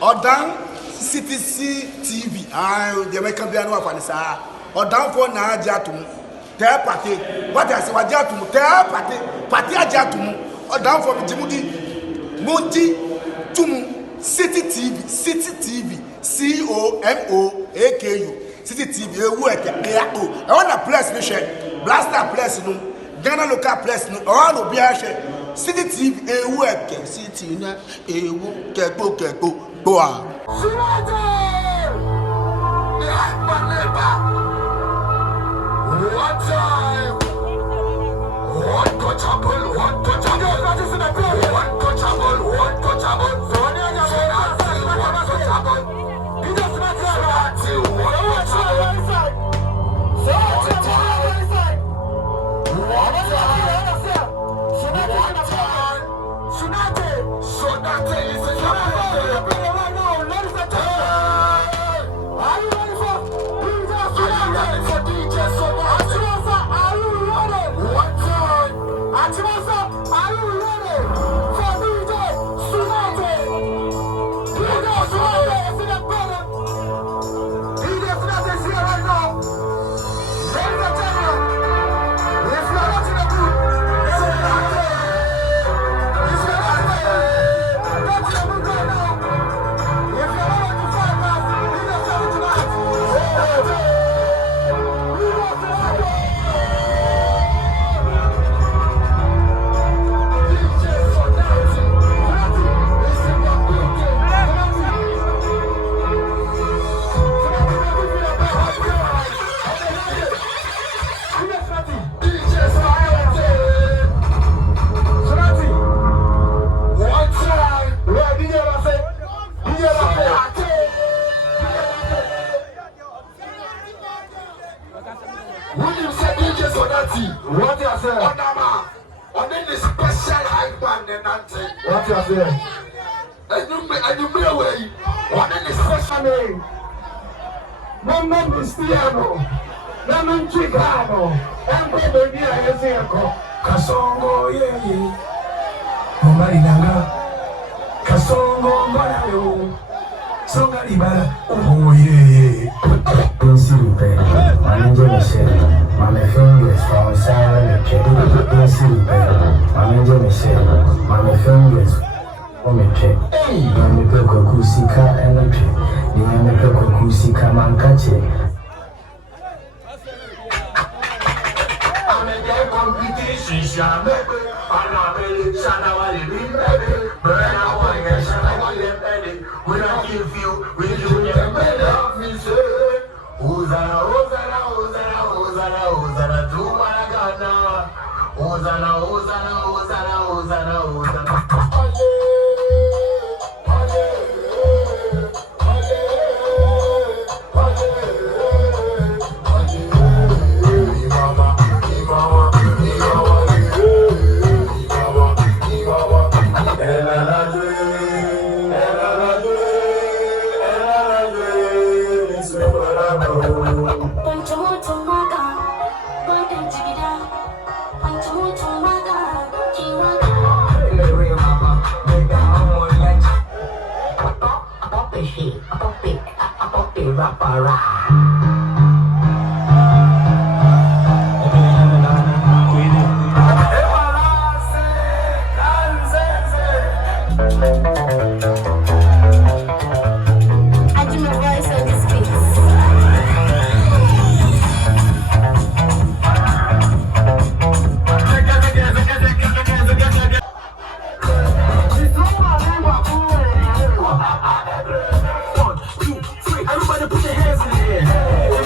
Odan CTC TV. The American Biano of Anissa. Odan for Najatum. Tell party. What I say, Wajatum. Tell party. Party Ajatum. Odan for Jimudi. Monty Tum. City TV. City TV. COMOAKU. City TV. I want a place to share. Blaster place no. Ghana local place no. All no be share. City TV. City na. Keko. Boa. Sonatty! One time! One touchable! One touchable! One touchable! One touchable! Sonatty, one touchable! Sonatty, one what you say? On this special iPad and what you say? And you may away. What is special name? Mama Cristiano, Mama Chicago, and baby, I say, Kasongo, yeah. Omarinanga, Kasongo, Marayo, Songaribara, oh, yeah. Manager Michelle, my fingers from Sarah, Manager Michelle, my fingers from a check. Yamiko Kusika and a check. Yamiko Kusika Mankache. I'm a competition, Shabby, Anabel, Shanawali, baby, Burn away, Shanawali, baby. When I give you, will you never love me, sir? Uzana, do what I got now. Uzana. Everybody put your hands in the air.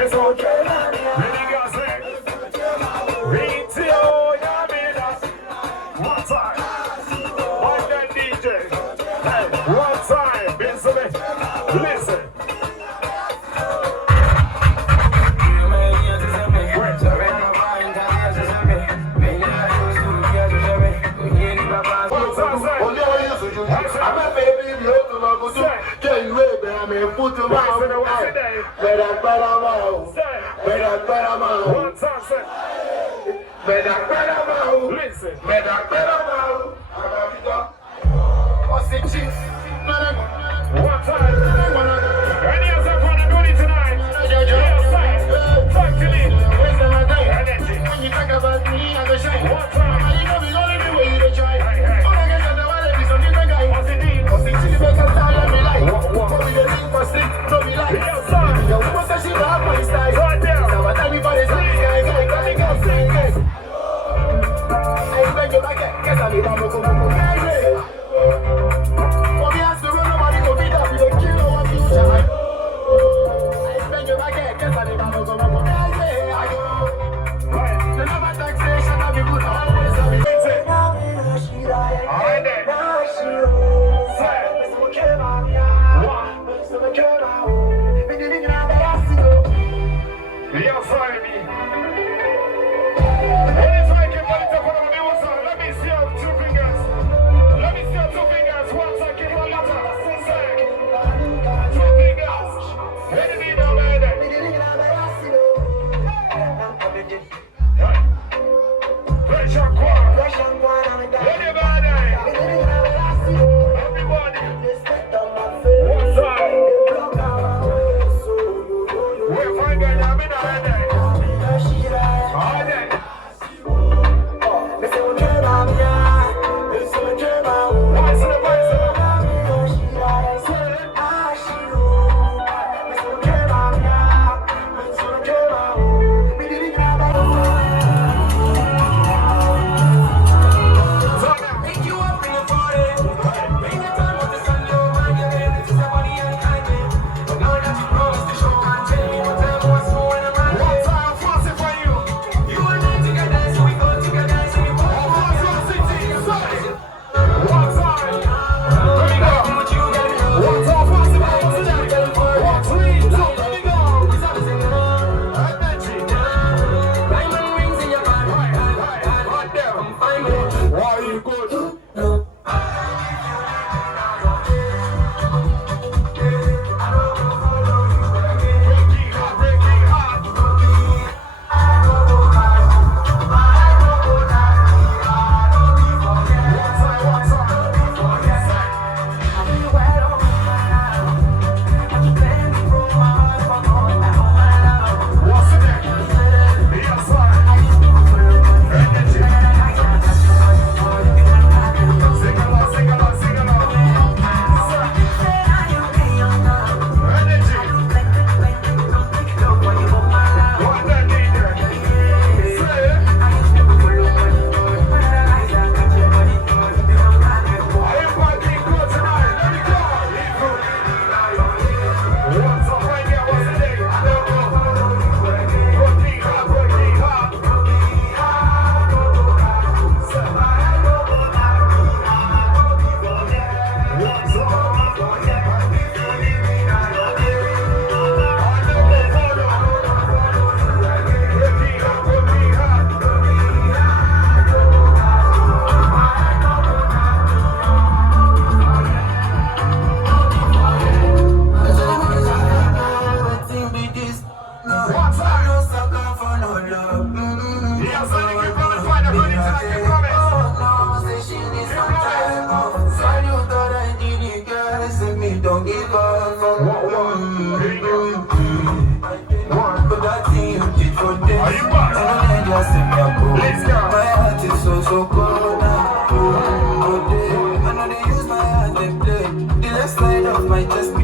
It's okay. Ready, guys, Retail, Yamidas. One time. One that DJ. Hey, one time. Listen.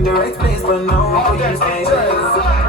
The right place, but no, you stay.